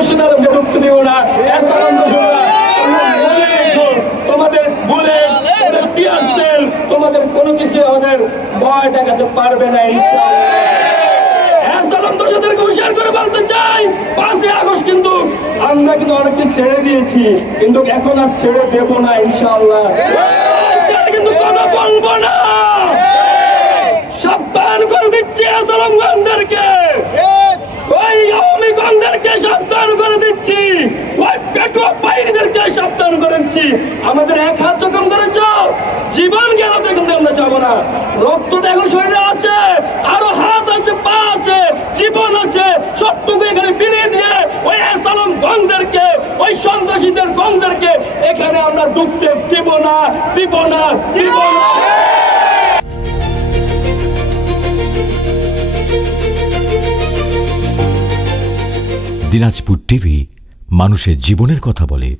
মোর্শেদ আলমকে ঢুকতে দেব না। তোমাদের বুলেট, টিয়ার সেল, তোমাদের কোনো কিছু আমাদের ভয় দেখাতে পারবে না ইনশাআল্লাহ। দোষীদেরকে হুঁশিয়ার করে বলতে চাই, 5ই আগস্ট কিন্তু আমরা কিন্তু অনেককে ছেড়ে দিয়েছি, কিন্তু এখন আর ছেড়ে দেব না ইনশাআল্লাহ। কিন্তু কথা বলবো না, সাবধান করে দিচ্ছি আসালামগঞ্জদেরকে, ওই আওয়ামী গণদেরকে সাবধান করে দিচ্ছি, ওই পেটুয়া বাহিনীদেরকে সাবধান করে দিচ্ছি। আমাদের এক হাত যখন করেছ, জীবন গেল তখন আমরা যাবো না। রক্ত তো এখন শরীরে আছে, আরো হাত আছে, পা আছে, জীবন আছে, সবটুকু এখানে বিলিয়ে দিয়ে ওই আসালামগঞ্জদেরকে, ওই সন্ত্রাসীদের গণদেরকে এখানে আমরা ঢুকতে দিব না, দিব না, দিব না। দিনাজপুর টিভি, মানুষের জীবনের কথা বলে।